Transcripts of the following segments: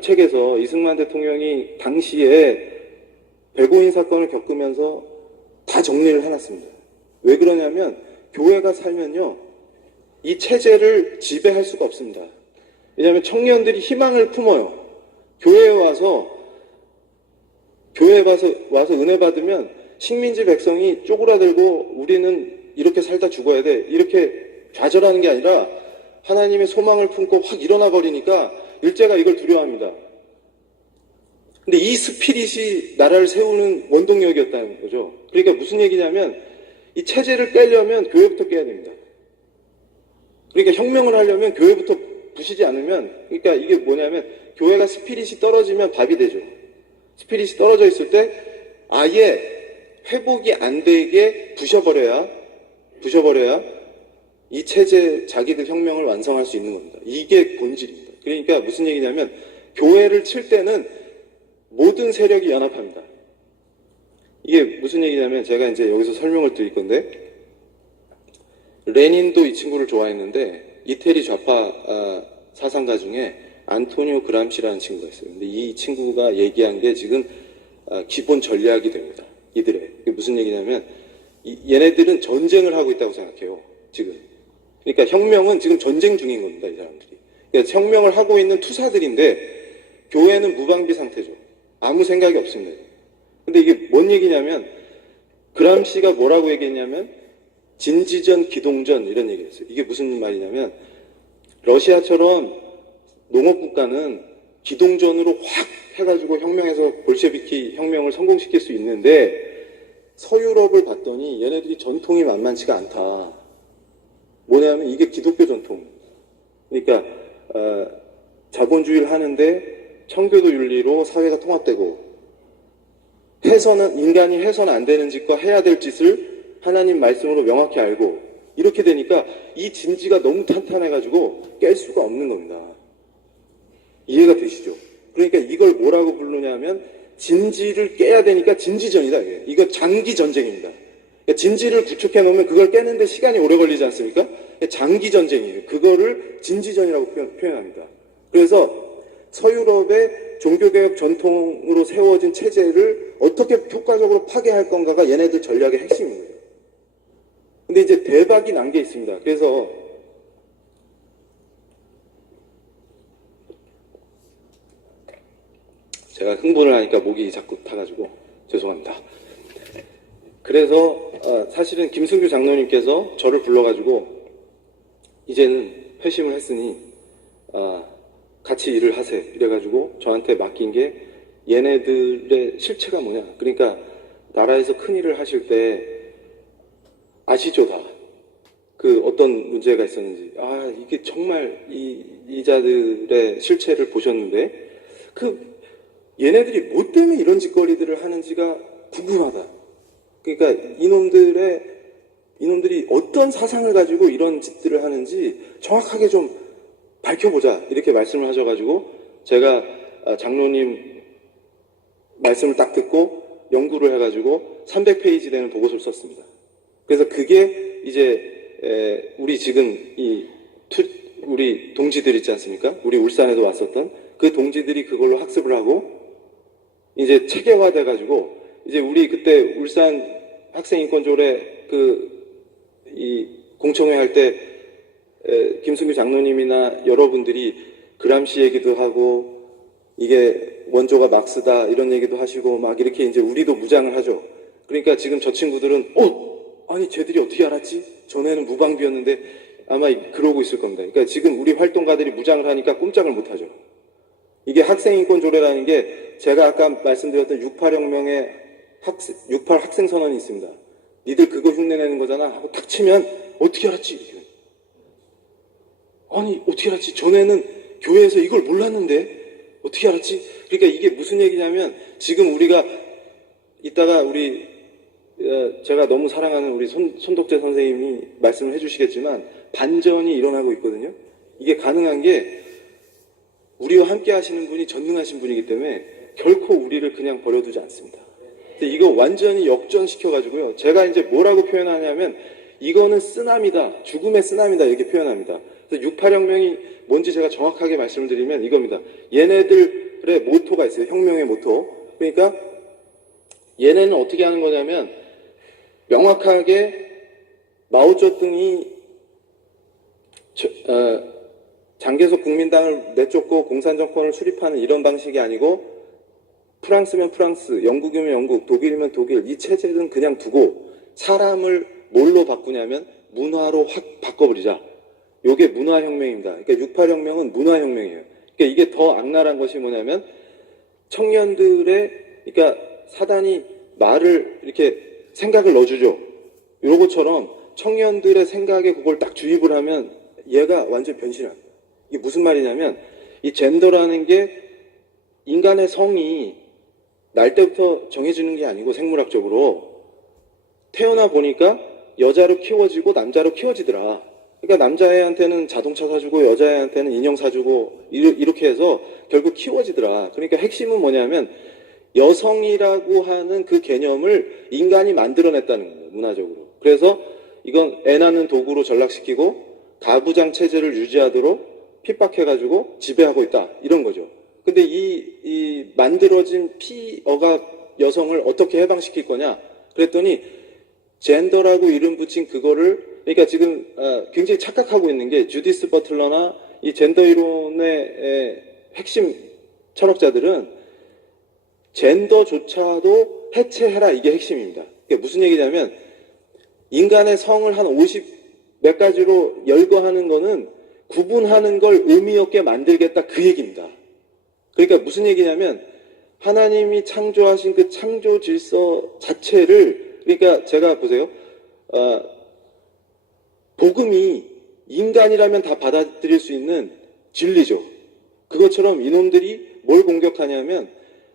책에서 이승만 대통령이 당시에 배고인 사건을 겪으면서 다 정리를 해놨습니다. 왜 그러냐면 교회가 살면요 이 체제를 지배할 수가 없습니다. 왜냐하면 청년들이 희망을 품어요. 교회에 와서 은혜 받으면 식민지 백성이 쪼그라들고 우리는 이렇게 살다 죽어야 돼 이렇게 좌절하는 게 아니라 하나님의 소망을 품고 확 일어나 버리니까 일제가 이걸 두려워합니다. 근데 이 스피릿이 나라를 세우는 원동력이었다는 거죠. 그러니까 무슨 얘기냐면 이 체제를 깨려면 교회부터 깨야 됩니다. 그러니까 혁명을 하려면 교회부터 부시지 않으면, 그러니까 이게 뭐냐면 교회가 스피릿이 떨어지면 밥이 되죠. 스피릿이 떨어져 있을 때 아예 회복이 안 되게 부셔버려야 이 체제 자기들 혁명을 완성할 수 있는 겁니다. 이게 본질입니다. 그러니까 무슨 얘기냐면 교회를 칠 때는 모든 세력이 연합합니다. 이게 무슨 얘기냐면 제가 이제 여기서 설명을 드릴 건데 레닌도 이 친구를 좋아했는데 이태리 좌파 사상가 중에 안토니오 그람시라는 친구가 있어요. 근데 이 친구가 얘기한 게 지금 기본 전략이 됩니다. 이들의. 이게 무슨 얘기냐면 얘네들은 전쟁을 하고 있다고 생각해요. 지금. 그러니까 혁명은 지금 전쟁 중인 겁니다. 이 사람들이. 그러니까 혁명을 하고 있는 투사들인데 교회는 무방비 상태죠. 아무 생각이 없습니다. 근데 이게 뭔 얘기냐면 그람시가 뭐라고 얘기했냐면 진지전, 기동전 이런 얘기를 했어요. 이게 무슨 말이냐면 러시아처럼 농업국가는 기동전으로 확 해가지고 혁명해서 볼셰비키 혁명을 성공시킬 수 있는데 서유럽을 봤더니 얘네들이 전통이 만만치가 않다. 뭐냐면 이게 기독교 전통. 그러니까 자본주의를 하는데 청교도 윤리로 사회가 통합되고 인간이 해서는 안 되는 짓과 해야 될 짓을 하나님 말씀으로 명확히 알고 이렇게 되니까 이 진지가 너무 탄탄해가지고 깰 수가 없는 겁니다. 이해가 되시죠? 그러니까 이걸 뭐라고 부르냐면 진지를 깨야 되니까 진지전이다. 이거 장기 전쟁입니다. 그러니까 진지를 구축해 놓으면 그걸 깨는데 시간이 오래 걸리지 않습니까? 장기 전쟁이에요. 그거를 진지전이라고 표현합니다. 그래서 서유럽의 종교개혁 전통으로 세워진 체제를 어떻게 효과적으로 파괴할 건가가 얘네들 전략의 핵심입니다. 근데 이제 대박이 난 게 있습니다. 그래서 제가 흥분을 하니까 목이 자꾸 타가지고 죄송합니다. 그래서 사실은 김승규 장로님께서 저를 불러가지고 이제는 회심을 했으니 같이 일을 하세요. 이래가지고 저한테 맡긴 게 얘네들의 실체가 뭐냐. 그러니까 나라에서 큰 일을 하실 때 아시죠 다. 그 어떤 문제가 있었는지. 이게 정말 이자들의 실체를 보셨는데 얘네들이 뭐 때문에 이런 짓거리들을 하는지가 궁금하다. 그러니까 이놈들이 어떤 사상을 가지고 이런 짓들을 하는지 정확하게 좀 밝혀보자 이렇게 말씀을 하셔가지고 제가 장로님 말씀을 딱 듣고 연구를 해가지고 300페이지 되는 보고서를 썼습니다. 그래서 그게 이제 우리 지금 우리 동지들 있지 않습니까? 우리 울산에도 왔었던 그 동지들이 그걸로 학습을 하고 이제 체계화돼가지고 이제 우리 그때 울산 학생인권조례 이 공청회 할 때 김승규 장로님이나 여러분들이 그람시 얘기도 하고 이게 원조가 막스다 이런 얘기도 하시고 막 이렇게 이제 우리도 무장을 하죠. 그러니까 지금 저 친구들은 아니 쟤들이 어떻게 알았지? 전에는 무방비였는데 아마 그러고 있을 겁니다. 그러니까 지금 우리 활동가들이 무장을 하니까 꼼짝을 못하죠. 이게 학생인권조례라는 게 제가 아까 말씀드렸던 68혁명의 68 학생선언이 있습니다. 니들 그거 흉내내는 거잖아 하고 탁 치면 어떻게 알았지? 아니 어떻게 알았지? 전에는 교회에서 이걸 몰랐는데 어떻게 알았지? 그러니까 이게 무슨 얘기냐면 지금 우리가 이따가 제가 너무 사랑하는 우리 손덕재 선생님이 말씀을 해주시겠지만 반전이 일어나고 있거든요. 이게 가능한 게 우리와 함께 하시는 분이 전능하신 분이기 때문에 결코 우리를 그냥 버려두지 않습니다. 근데 이거 완전히 역전시켜가지고요. 제가 이제 뭐라고 표현하냐면 이거는 쓰나미다. 죽음의 쓰나미다. 이렇게 표현합니다. 그래서 68혁명이 뭔지 제가 정확하게 말씀을 드리면 이겁니다. 얘네들의 모토가 있어요. 혁명의 모토. 그러니까 얘네는 어떻게 하는 거냐면 명확하게 마오쩌둥이 장개석 국민당을 내쫓고 공산정권을 수립하는 이런 방식이 아니고 프랑스면 프랑스, 영국이면 영국, 독일이면 독일 이 체제는 그냥 두고 사람을 뭘로 바꾸냐면 문화로 확 바꿔버리자. 이게 문화혁명입니다. 그러니까 68혁명은 문화혁명이에요. 그러니까 이게 더 악랄한 것이 뭐냐면 청년들의 그러니까 사단이 말을 이렇게 생각을 넣어주죠. 이런 것처럼 청년들의 생각에 그걸 딱 주입을 하면 얘가 완전 변신합니다. 이게 무슨 말이냐면 이 젠더라는 게 인간의 성이 날 때부터 정해지는 게 아니고 생물학적으로 태어나 보니까 여자로 키워지고 남자로 키워지더라. 그러니까 남자애한테는 자동차 사주고 여자애한테는 인형 사주고 이렇게 해서 결국 키워지더라. 그러니까 핵심은 뭐냐면 여성이라고 하는 그 개념을 인간이 만들어냈다는 거예요. 문화적으로. 그래서 이건 애 낳는 도구로 전락시키고 가부장 체제를 유지하도록 핍박해가지고 지배하고 있다. 이런 거죠. 근데 이 만들어진 피어가 여성을 어떻게 해방시킬 거냐? 그랬더니 젠더라고 이름 붙인 그거를 그러니까 지금 굉장히 착각하고 있는 게 주디스 버틀러나 이 젠더 이론의 핵심 철학자들은 젠더조차도 해체해라 이게 핵심입니다. 그러니까 무슨 얘기냐면 인간의 성을 한 50 몇 가지로 열거하는 거는 구분하는 걸 의미 없게 만들겠다 그 얘기입니다. 그러니까 무슨 얘기냐면 하나님이 창조하신 그 창조 질서 자체를 그러니까 제가 보세요. 복음이 인간이라면 다 받아들일 수 있는 진리죠. 그것처럼 이놈들이 뭘 공격하냐면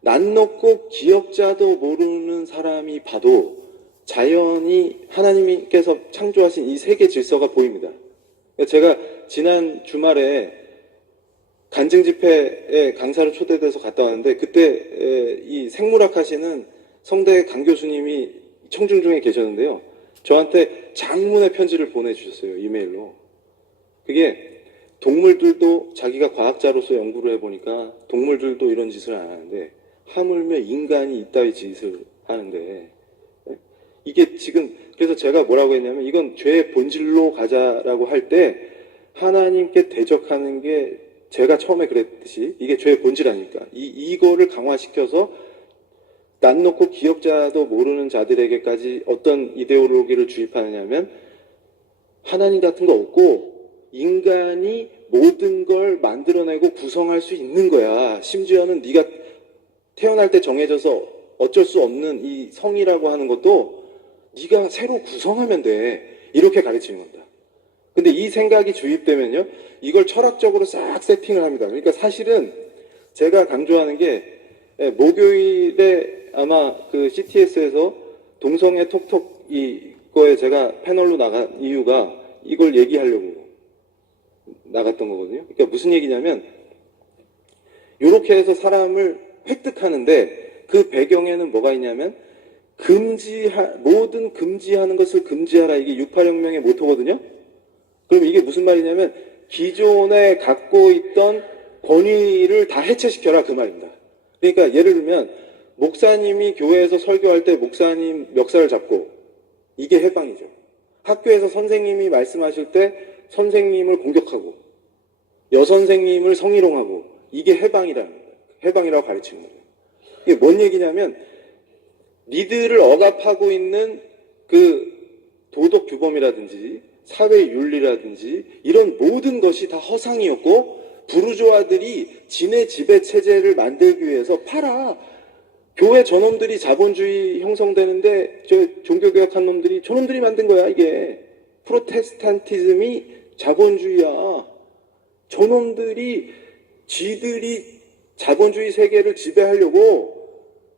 난 놓고 기억자도 모르는 사람이 봐도 자연이 하나님께서 창조하신 이 세계 질서가 보입니다. 제가 지난 주말에 간증 집회에 강사로 초대돼서 갔다 왔는데 그때 이 생물학 하시는 성대 강 교수님이 청중 중에 계셨는데요. 저한테 장문의 편지를 보내주셨어요. 이메일로. 그게 동물들도 자기가 과학자로서 연구를 해보니까 동물들도 이런 짓을 안 하는데 하물며 인간이 이따위 짓을 하는데 이게 지금 그래서 제가 뭐라고 했냐면 이건 죄의 본질로 가자라고 할 때 하나님께 대적하는 게 제가 처음에 그랬듯이 이게 죄의 본질 아닙니까? 이거를 강화시켜서 난 놓고 기억자도 모르는 자들에게까지 어떤 이데올로기를 주입하느냐면 하나님 같은 거 없고 인간이 모든 걸 만들어내고 구성할 수 있는 거야. 심지어는 네가 태어날 때 정해져서 어쩔 수 없는 이 성이라고 하는 것도 네가 새로 구성하면 돼. 이렇게 가르치는 겁니다. 근데 이 생각이 주입되면요. 이걸 철학적으로 싹 세팅을 합니다. 그러니까 사실은 제가 강조하는 게 목요일에 아마 그 CTS에서 동성애 톡톡 이거에 제가 패널로 나간 이유가 이걸 얘기하려고 나갔던 거거든요. 그러니까 무슨 얘기냐면 이렇게 해서 사람을 획득하는데 그 배경에는 뭐가 있냐면 모든 금지하는 것을 금지하라. 이게 68혁명의 모토거든요. 그럼 이게 무슨 말이냐면 기존에 갖고 있던 권위를 다 해체시켜라 그 말입니다. 그러니까 예를 들면 목사님이 교회에서 설교할 때 목사님 멱살을 잡고 이게 해방이죠. 학교에서 선생님이 말씀하실 때 선생님을 공격하고 여선생님을 성희롱하고 이게 해방이라고 가르치는 거예요. 이게 뭔 얘기냐면 니들을 억압하고 있는 그 도덕 규범이라든지 사회 윤리라든지 이런 모든 것이 다 허상이었고 부르주아들이 지네 지배 체제를 만들기 위해서 팔아. 교회 저놈들이 자본주의 형성되는데 저 종교개혁한 놈들이 저놈들이 만든 거야. 이게 프로테스탄티즘이 자본주의야. 저놈들이 지들이 자본주의 세계를 지배하려고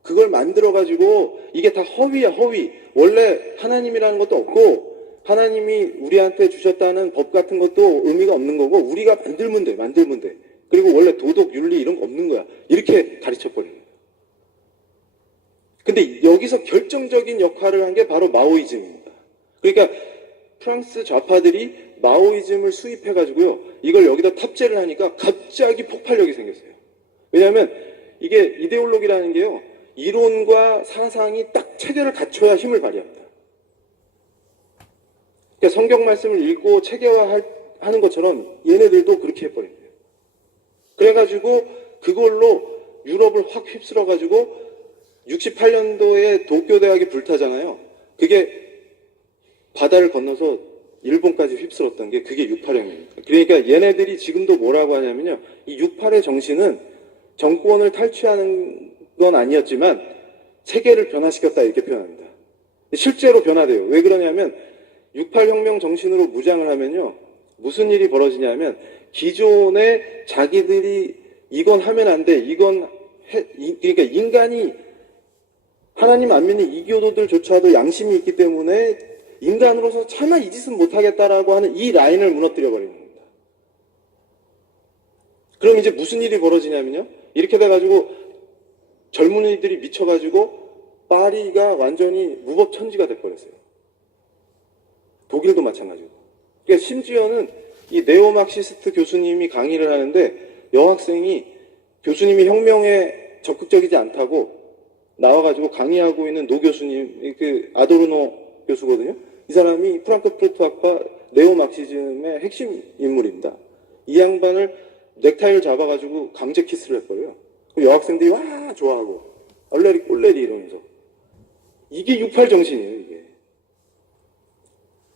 그걸 만들어가지고 이게 다 허위야, 허위. 원래 하나님이라는 것도 없고 하나님이 우리한테 주셨다는 법 같은 것도 의미가 없는 거고 우리가 만들면 돼. 그리고 원래 도덕, 윤리 이런 거 없는 거야. 이렇게 가르쳐버리는 거야. 근데 여기서 결정적인 역할을 한 게 바로 마오이즘입니다. 그러니까 프랑스 좌파들이 마오이즘을 수입해가지고요. 이걸 여기다 탑재를 하니까 갑자기 폭발력이 생겼어요. 왜냐하면 이게 이데올로기라는 게요. 이론과 사상이 딱 체계를 갖춰야 힘을 발휘합니다. 그러니까 성경 말씀을 읽고 체계화하는 것처럼 얘네들도 그렇게 해버린 거예요. 그래가지고 그걸로 유럽을 확 휩쓸어가지고 68년도에 도쿄대학이 불타잖아요. 그게 바다를 건너서 일본까지 휩쓸었던 게 그게 68혁명입니다. 그러니까 얘네들이 지금도 뭐라고 하냐면요. 이 68의 정신은 정권을 탈취하는 건 아니었지만 세계를 변화시켰다 이렇게 표현합니다. 실제로 변화돼요. 왜 그러냐면 68혁명 정신으로 무장을 하면요. 무슨 일이 벌어지냐면 기존에 자기들이 이건 하면 안 돼. 그러니까 인간이 하나님 안 믿는 이교도들조차도 양심이 있기 때문에 인간으로서 차마 이 짓은 못하겠다라고 하는 이 라인을 무너뜨려 버리는 겁니다. 그럼 이제 무슨 일이 벌어지냐면요. 이렇게 돼가지고 젊은이들이 미쳐가지고 파리가 완전히 무법천지가 돼버렸어요. 독일도 마찬가지고. 그러니까 심지어는 이 네오막시스트 교수님이 강의를 하는데 여학생이 교수님이 혁명에 적극적이지 않다고 나와가지고 강의하고 있는 노 교수님, 그 아도르노 교수거든요. 이 사람이 프랑크푸르트 학파 네오막시즘의 핵심 인물입니다. 이 양반을 넥타이를 잡아가지고 강제 키스를 했거든요. 여학생들이 와 좋아하고 얼레리 꼴레리 이러면서 이게 68 정신이에요. 이게.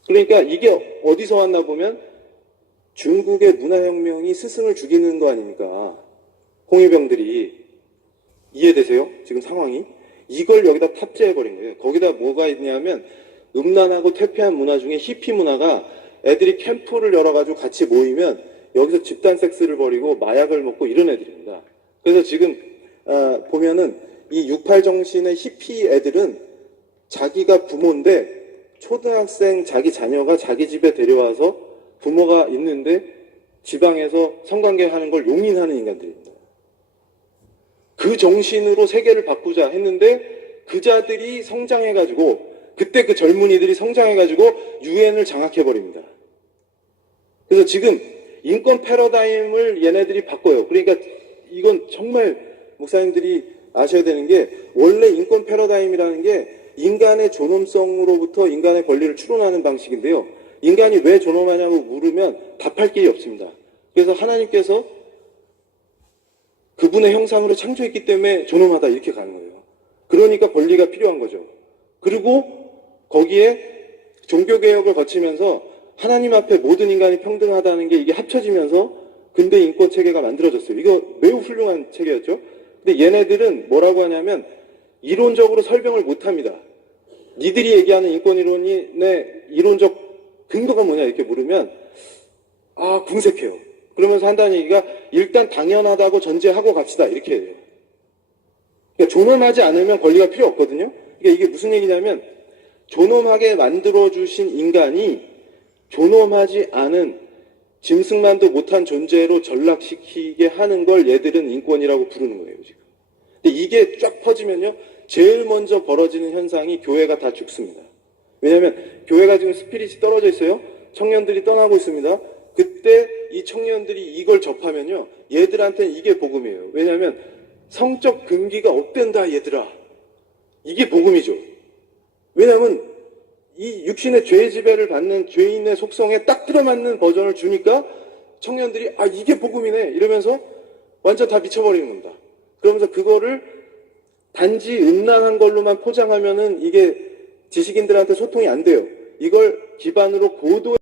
그러니까 이게 어디서 왔나 보면 중국의 문화혁명이 스승을 죽이는 거 아닙니까? 홍위병들이. 이해되세요? 지금 상황이? 이걸 여기다 탑재해버린 거예요. 거기다 뭐가 있냐면 음란하고 퇴폐한 문화 중에 히피 문화가 애들이 캠프를 열어가지고 같이 모이면 여기서 집단 섹스를 벌이고 마약을 먹고 이런 애들입니다. 그래서 지금 보면은 이 68 정신의 히피 애들은 자기가 부모인데 초등학생 자기 자녀가 자기 집에 데려와서 부모가 있는데 지방에서 성관계 하는 걸 용인하는 인간들입니다. 그 정신으로 세계를 바꾸자 했는데 그 자들이 성장해가지고 그때 그 젊은이들이 성장해가지고 유엔을 장악해버립니다. 그래서 지금 인권 패러다임을 얘네들이 바꿔요. 그러니까 이건 정말 목사님들이 아셔야 되는 게 원래 인권 패러다임이라는 게 인간의 존엄성으로부터 인간의 권리를 추론하는 방식인데요. 인간이 왜 존엄하냐고 물으면 답할 길이 없습니다. 그래서 하나님께서 그분의 형상으로 창조했기 때문에 존엄하다 이렇게 가는 거예요. 그러니까 권리가 필요한 거죠. 그리고 거기에 종교개혁을 거치면서 하나님 앞에 모든 인간이 평등하다는 게 이게 합쳐지면서 근대 인권 체계가 만들어졌어요. 이거 매우 훌륭한 체계였죠. 근데 얘네들은 뭐라고 하냐면 이론적으로 설명을 못합니다. 니들이 얘기하는 인권 이론의 이론적 근거가 뭐냐 이렇게 물으면 궁색해요. 그러면서 한다는 얘기가 일단 당연하다고 전제하고 갑시다 이렇게 해요. 그러니까 존엄하지 않으면 권리가 필요 없거든요. 그러니까 이게 무슨 얘기냐면 존엄하게 만들어주신 인간이 존엄하지 않은 짐승만도 못한 존재로 전락시키게 하는 걸 얘들은 인권이라고 부르는 거예요, 지금. 근데 이게 쫙 퍼지면요, 제일 먼저 벌어지는 현상이 교회가 다 죽습니다. 왜냐하면 교회가 지금 스피릿이 떨어져 있어요. 청년들이 떠나고 있습니다. 그때 이 청년들이 이걸 접하면요, 얘들한테는 이게 복음이에요. 왜냐하면 성적 근기가 업된다, 얘들아. 이게 복음이죠. 왜냐하면 이 육신의 죄의 지배를 받는 죄인의 속성에 딱 들어맞는 버전을 주니까 청년들이 이게 복음이네 이러면서 완전 다 미쳐버리는 겁니다. 그러면서 그거를 단지 음란한 걸로만 포장하면은 이게 지식인들한테 소통이 안 돼요. 이걸 기반으로 고도의